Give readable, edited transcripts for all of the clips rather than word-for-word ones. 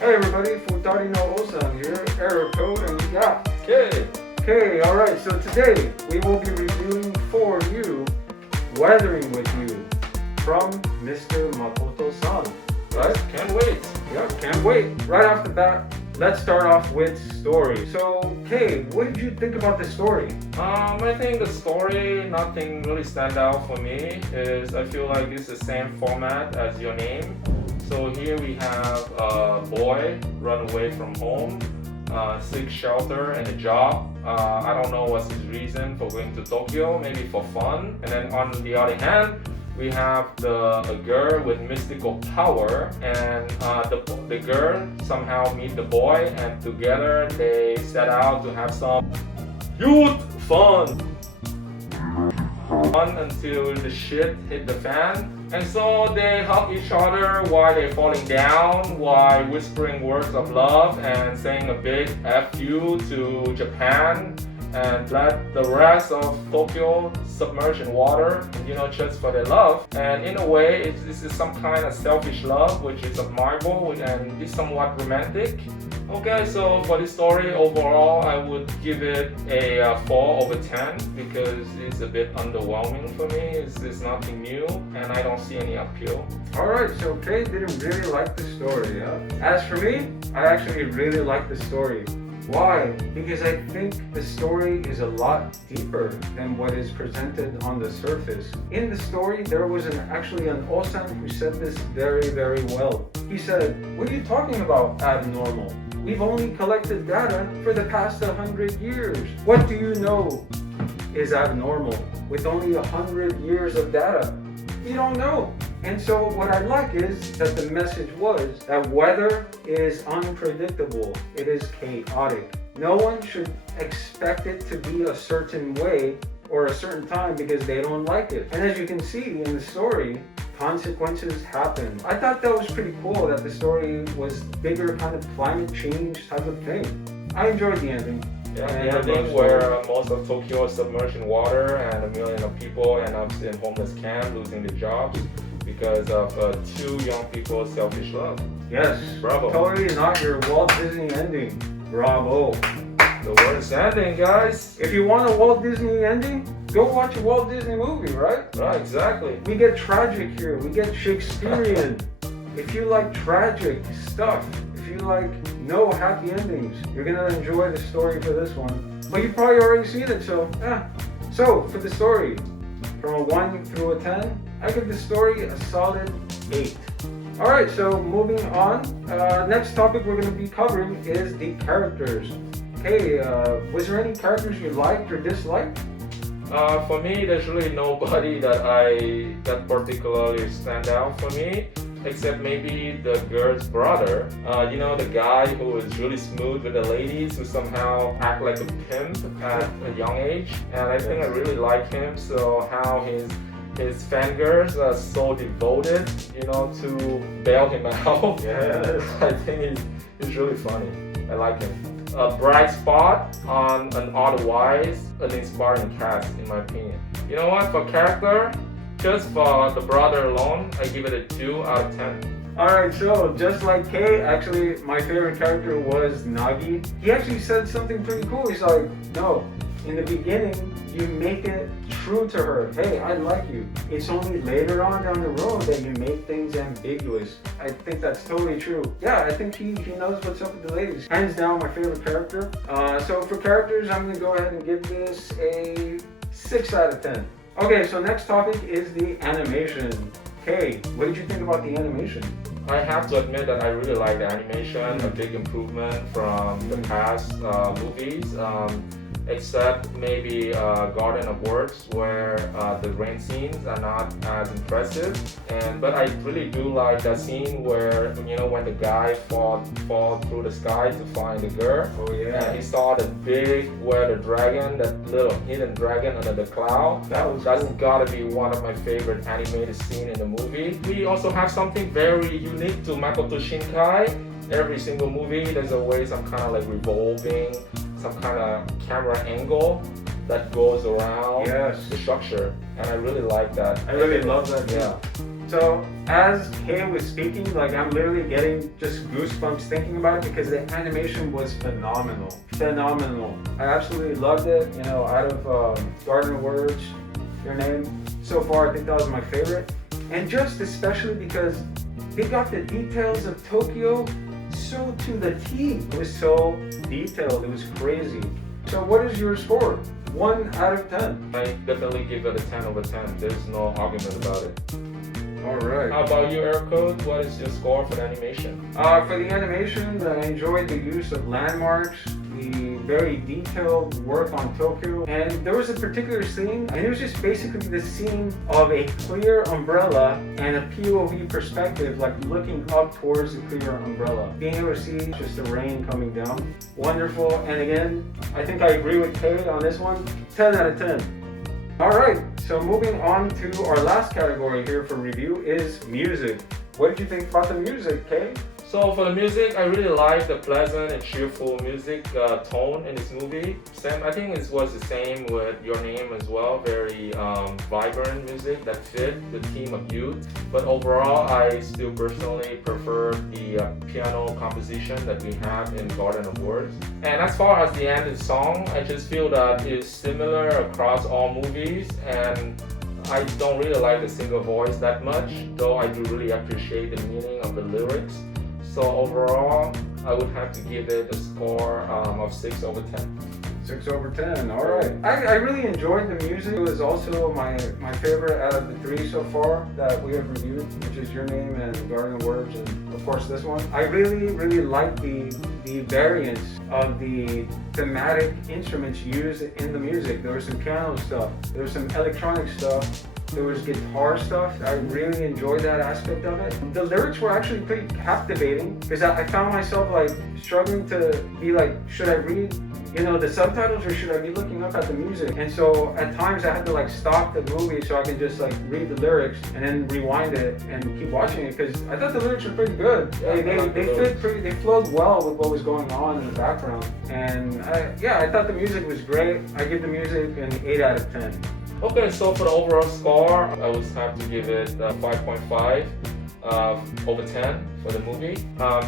Hey everybody, Futari no Ossan here, error code, and we got Okay. Okay, alright, so today we will be reviewing for you Weathering with You from Mr. Makoto San. Right? Can't wait. Yeah, can't wait. Right off the bat, let's start off with story. So, Kay, what did you think about the story? I think the story, nothing really stand out for me. Is I feel like it's the same format as Your Name. So here we have a boy run away from home, seek shelter and a job. I don't know what's his reason for going to Tokyo, maybe for fun. And then on the other hand, we have a girl with mystical power, and the girl somehow meet the boy, and together they set out to have some youth fun until the shit hit the fan. And so they hug each other while they're falling down, while whispering words of love and saying a big F you to Japan, and let the rest of Tokyo submerge in water, just for their love. And in a way, this is some kind of selfish love, which is admirable and is somewhat romantic. Okay, so for this story, overall, I would give it a 4/10 because it's a bit underwhelming for me. It's nothing new, and I don't see any appeal. Alright, so Kay didn't really like the story, yeah? As for me, I actually really like the story. Why? Because I think the story is a lot deeper than what is presented on the surface. In the story, there was actually an Ossan who said this very, very well. He said, "What are you talking about, abnormal? We've only collected data for the past 100 years. What do you know is abnormal with only 100 years of data? You don't know." And so what I like is that the message was that weather is unpredictable. It is chaotic. No one should expect it to be a certain way or a certain time because they don't like it. And as you can see in the story, consequences happen. I thought that was pretty cool that the story was bigger kind of climate change type of thing. I enjoyed the ending. Yeah, the ending where most of Tokyo is submerged in water and a million of people end up in homeless camp losing their jobs because of two young people's selfish love. Yes, Bravo. Totally not your Walt Disney ending. Bravo. The worst ending, guys. If you want a Walt Disney ending, go watch a Walt Disney movie, right? Right, exactly. We get tragic here. We get Shakespearean. If you like tragic stuff, if you like no happy endings, you're gonna enjoy the story for this one. But you've probably already seen it, so yeah. So for the story, from a 1 through a 10, I give the story a solid 8. Alright, so moving on. Next topic we're going to be covering is the characters. Okay, was there any characters you liked or disliked? For me, there's really nobody that particularly stand out for me, except maybe the girl's brother. The guy who is really smooth with the ladies, who somehow act like a pimp at a young age. And I think I really like him. So how his fangirls are so devoted, to bail him out. Yes. I think he's really funny. I like him. A bright spot on an otherwise uninspiring cast, in my opinion. You know what? For character, just for the brother alone, I give it a 2 out of 10. Alright, so just like Kay, actually my favorite character was Nagi. He actually said something pretty cool. He's like, no, in the beginning, you make it true to her. Hey, I like you. It's only later on down the road that you make things ambiguous. I think that's totally true. Yeah, I think he knows what's up with the ladies. Hands down, my favorite character. So for characters, I'm going to go ahead and give this a 6 out of 10. Okay, so next topic is the animation. Hey, what did you think about the animation? I have to admit that I really like the animation, a big improvement from the past movies. Except maybe Garden of Works, where the rain scenes are not as impressive. But I really do like that scene where when the guy fall through the sky to find the girl. Oh yeah. And he saw the big the dragon, that little hidden dragon under the cloud. That's cool. Gotta be one of my favorite animated scenes in the movie. We also have something very unique to Makoto Shinkai. Every single movie, there's always some kind of like revolving, some kind of camera angle that goes around the structure, and I really like that. I really love that. Yeah. So as Kay was speaking, like I'm literally getting just goosebumps thinking about it because the animation was phenomenal. Phenomenal. I absolutely loved it. You know, out of Garden of Words, Your Name, so far I think that was my favorite. And just especially because they got the details of Tokyo so to the T. It was so detailed, it was crazy. So what is your score? 1 out of 10. I definitely give it a 10 over 10. There's no argument about it. Alright. How about you, Aircode? What is your score for the animation? For the animation, I enjoyed the use of landmarks, the very detailed work on Tokyo, and there was a particular scene, and it was just basically the scene of a clear umbrella and a POV perspective, like looking up towards the clear umbrella. Being able to see just the rain coming down. Wonderful, and again, I think I agree with Kay on this one. 10 out of 10. Alright, so moving on to our last category here for review is music. What did you think about the music, Kay? So for the music, I really like the pleasant and cheerful music tone in this movie. I think it was the same with Your Name as well. Very vibrant music that fit the theme of youth. But overall, I still personally prefer the piano composition that we have in Garden of Words. And as far as the ending song, I just feel that it's similar across all movies, and I don't really like the single voice that much, though I do really appreciate the meaning of the lyrics. So overall, I would have to give it a score of 6 over 10. 6 over 10, alright. I really enjoyed the music. It was also my favorite out of the 3 so far that we have reviewed, which is Your Name and Garden of Words, and of course this one. I really like the variance of the thematic instruments used in the music. There was some piano stuff, there was some electronic stuff, there was guitar stuff. I really enjoyed that aspect of it. The lyrics were actually pretty captivating because I found myself like struggling to be like, should I read, you know, the subtitles or should I be looking up at the music? And so at times I had to like stop the movie so I can just like read the lyrics and then rewind it and keep watching it because I thought the lyrics were pretty good. They flowed well with what was going on in the background. And I thought the music was great. I give the music an 8 out of 10. Okay, so for the overall score, I would have to give it 5.5 over 10 for the movie.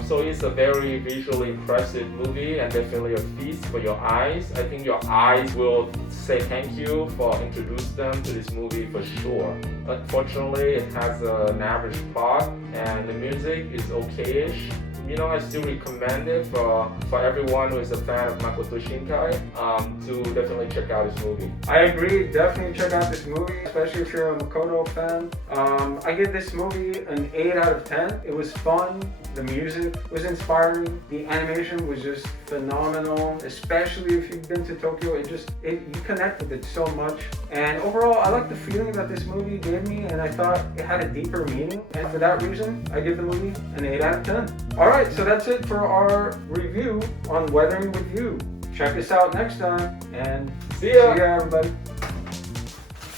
So it's a very visually impressive movie and definitely a feast for your eyes. I think your eyes will say thank you for introducing them to this movie for sure. Unfortunately, it has an average plot and the music is okay-ish. You know, I still recommend it for everyone who is a fan of Makoto Shinkai to definitely check out this movie. I agree, definitely check out this movie, especially if you're a Makoto fan. I give this movie an 8 out of 10. It was fun, the music was inspiring, the animation was just phenomenal, especially if you've been to Tokyo. You connect with it so much. And overall, I like the feeling that this movie gave me, and I thought it had a deeper meaning. And for that reason, I give the movie an 8 out of 10. Alright, so that's it for our review on Weathering with You. Check us out next time, and See ya everybody.